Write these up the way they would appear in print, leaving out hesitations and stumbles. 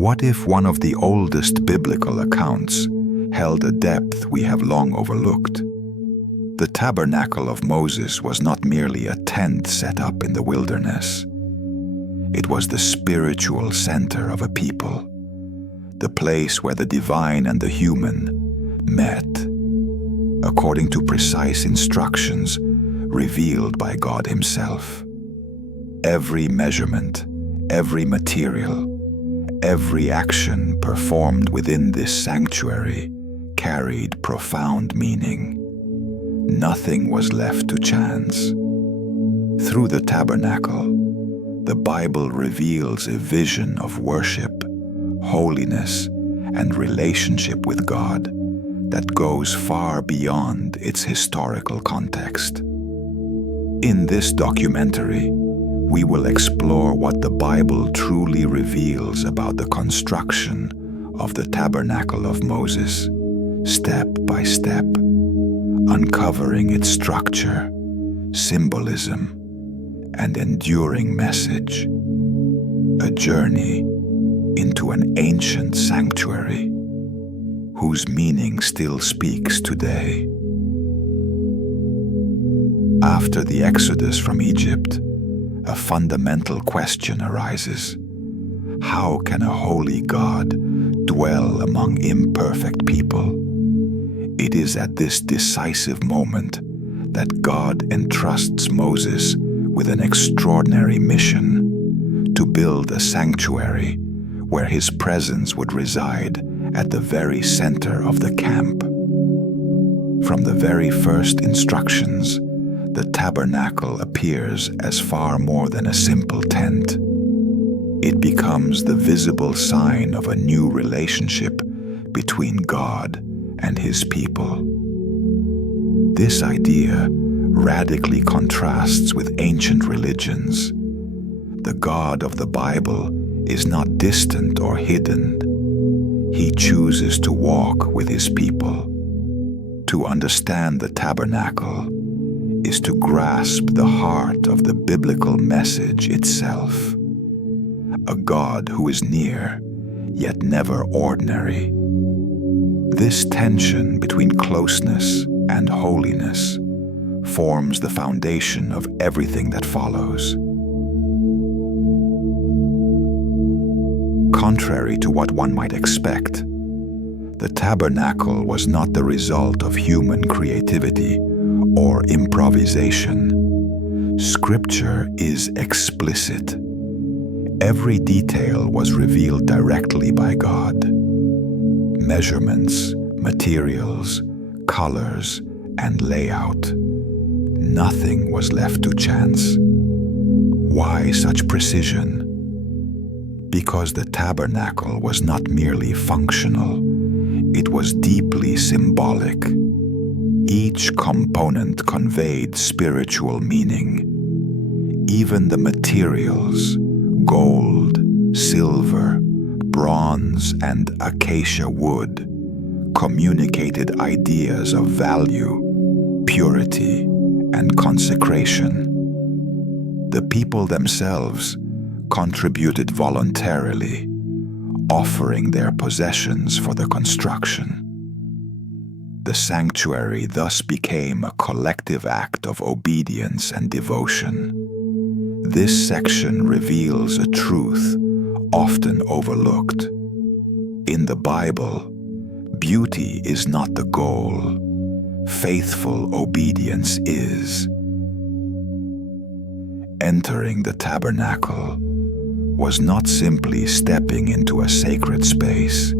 What if one of the oldest biblical accounts held a depth we have long overlooked? The Tabernacle of Moses was not merely a tent set up in the wilderness. It was the spiritual center of a people, the place where the divine and the human met, according to precise instructions revealed by God Himself. Every measurement, every material, every action performed within this sanctuary carried profound meaning. Nothing was left to chance. Through the tabernacle, the Bible reveals a vision of worship, holiness, and relationship with God that goes far beyond its historical context. In this documentary, we will explore what the Bible truly reveals about the construction of the Tabernacle of Moses, step by step, uncovering its structure, symbolism, and enduring message. A journey into an ancient sanctuary whose meaning still speaks today. After the Exodus from Egypt, a fundamental question arises. How can a holy God dwell among imperfect people? It is at this decisive moment that God entrusts Moses with an extraordinary mission to build a sanctuary where His presence would reside at the very center of the camp. From the very first instructions, the tabernacle appears as far more than a simple tent. It becomes the visible sign of a new relationship between God and His people. This idea radically contrasts with ancient religions. The God of the Bible is not distant or hidden. He chooses to walk with His people. To understand the tabernacle is to grasp the heart of the biblical message itself. A God who is near, yet never ordinary. This tension between closeness and holiness forms the foundation of everything that follows. Contrary to what one might expect, the tabernacle was not the result of human creativity or improvisation. Scripture is explicit. Every detail was revealed directly by God. Measurements, materials, colors, and layout. Nothing was left to chance. Why such precision? Because the tabernacle was not merely functional, it was deeply symbolic. Each component conveyed spiritual meaning. Even the materials, gold, silver, bronze, and acacia wood, communicated ideas of value, purity, and consecration. The people themselves contributed voluntarily, offering their possessions for the construction. The sanctuary thus became a collective act of obedience and devotion. This section reveals a truth often overlooked. In the Bible, beauty is not the goal. Faithful obedience is. Entering the tabernacle was not simply stepping into a sacred space.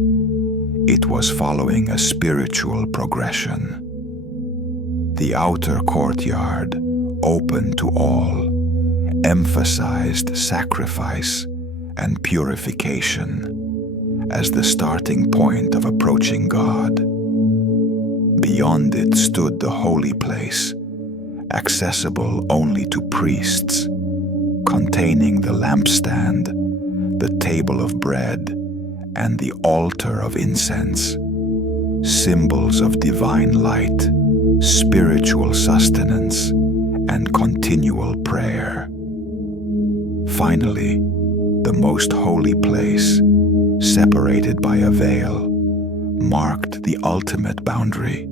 It was following a spiritual progression. The outer courtyard, open to all, emphasized sacrifice and purification as the starting point of approaching God. Beyond it stood the holy place, accessible only to priests, containing the lampstand, the table of bread, and the altar of incense, symbols of divine light, spiritual sustenance, and continual prayer. Finally, the most holy place, separated by a veil, marked the ultimate boundary.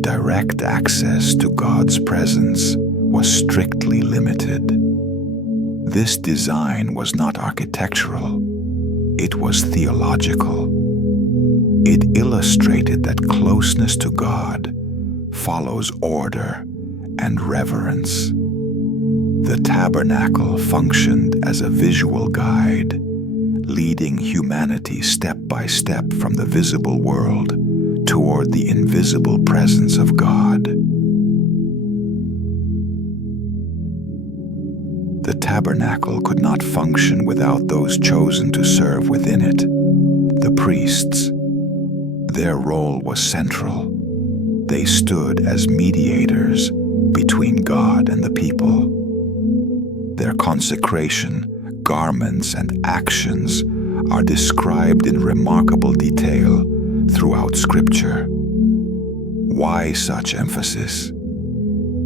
Direct access to God's presence was strictly limited. This design was not architectural, it was theological. It illustrated that closeness to God follows order and reverence. The tabernacle functioned as a visual guide, leading humanity step by step from the visible world toward the invisible presence of God. The tabernacle could not function without those chosen to serve within it, the priests. Their role was central. They stood as mediators between God and the people. Their consecration, garments, and actions are described in remarkable detail throughout Scripture. Why such emphasis?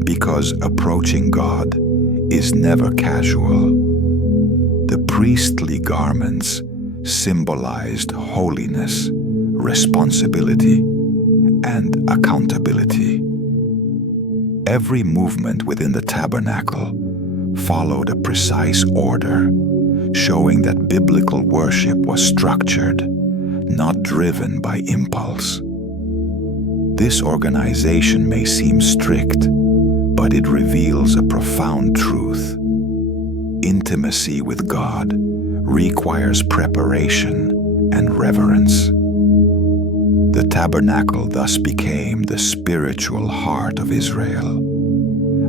Because approaching God is never casual. The priestly garments symbolized holiness, responsibility, and accountability. Every movement within the tabernacle followed a precise order, showing that biblical worship was structured, not driven by impulse. This organization may seem strict, but it reveals a profound truth. Intimacy with God requires preparation and reverence. The tabernacle thus became the spiritual heart of Israel,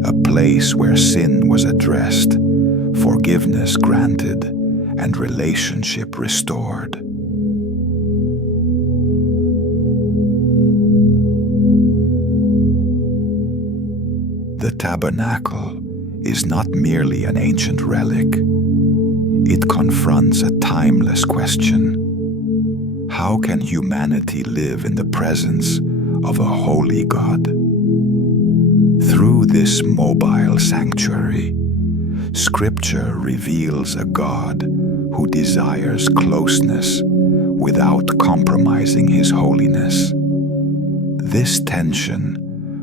a place where sin was addressed, forgiveness granted, and relationship restored. The tabernacle is not merely an ancient relic. It confronts a timeless question. How can humanity live in the presence of a holy God? Through this mobile sanctuary, Scripture reveals a God who desires closeness without compromising His holiness. This tension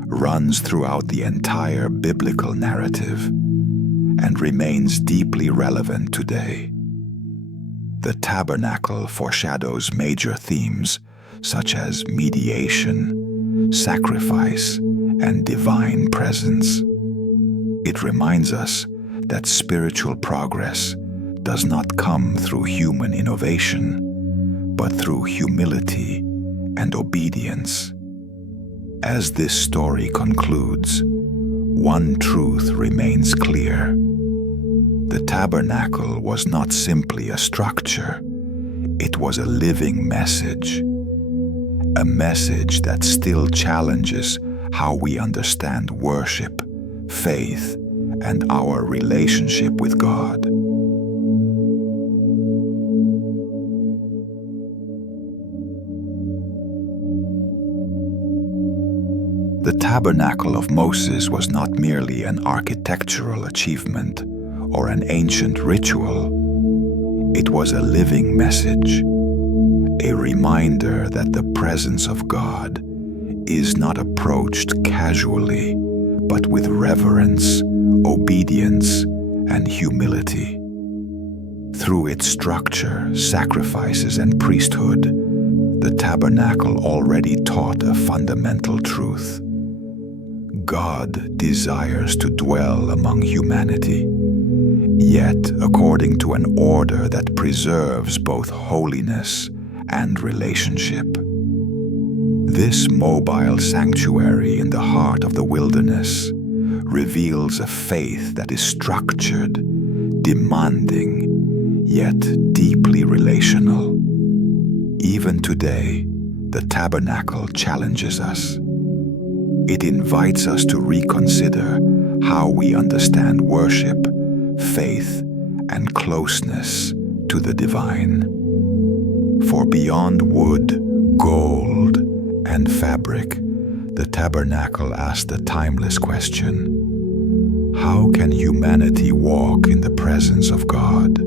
runs throughout the entire biblical narrative and remains deeply relevant today. The tabernacle foreshadows major themes such as mediation, sacrifice, and divine presence. It reminds us that spiritual progress does not come through human innovation, but through humility and obedience. As this story concludes, one truth remains clear. The tabernacle was not simply a structure, it was a living message. A message that still challenges how we understand worship, faith, and our relationship with God. The Tabernacle of Moses was not merely an architectural achievement or an ancient ritual. It was a living message, a reminder that the presence of God is not approached casually, but with reverence, obedience, and humility. Through its structure, sacrifices, and priesthood, the tabernacle already taught a fundamental truth. God desires to dwell among humanity, yet according to an order that preserves both holiness and relationship. This mobile sanctuary in the heart of the wilderness reveals a faith that is structured, demanding, yet deeply relational. Even today, the tabernacle challenges us. It invites us to reconsider how we understand worship, faith, and closeness to the divine. For beyond wood, gold, and fabric, the tabernacle asked the timeless question: how can humanity walk in the presence of God?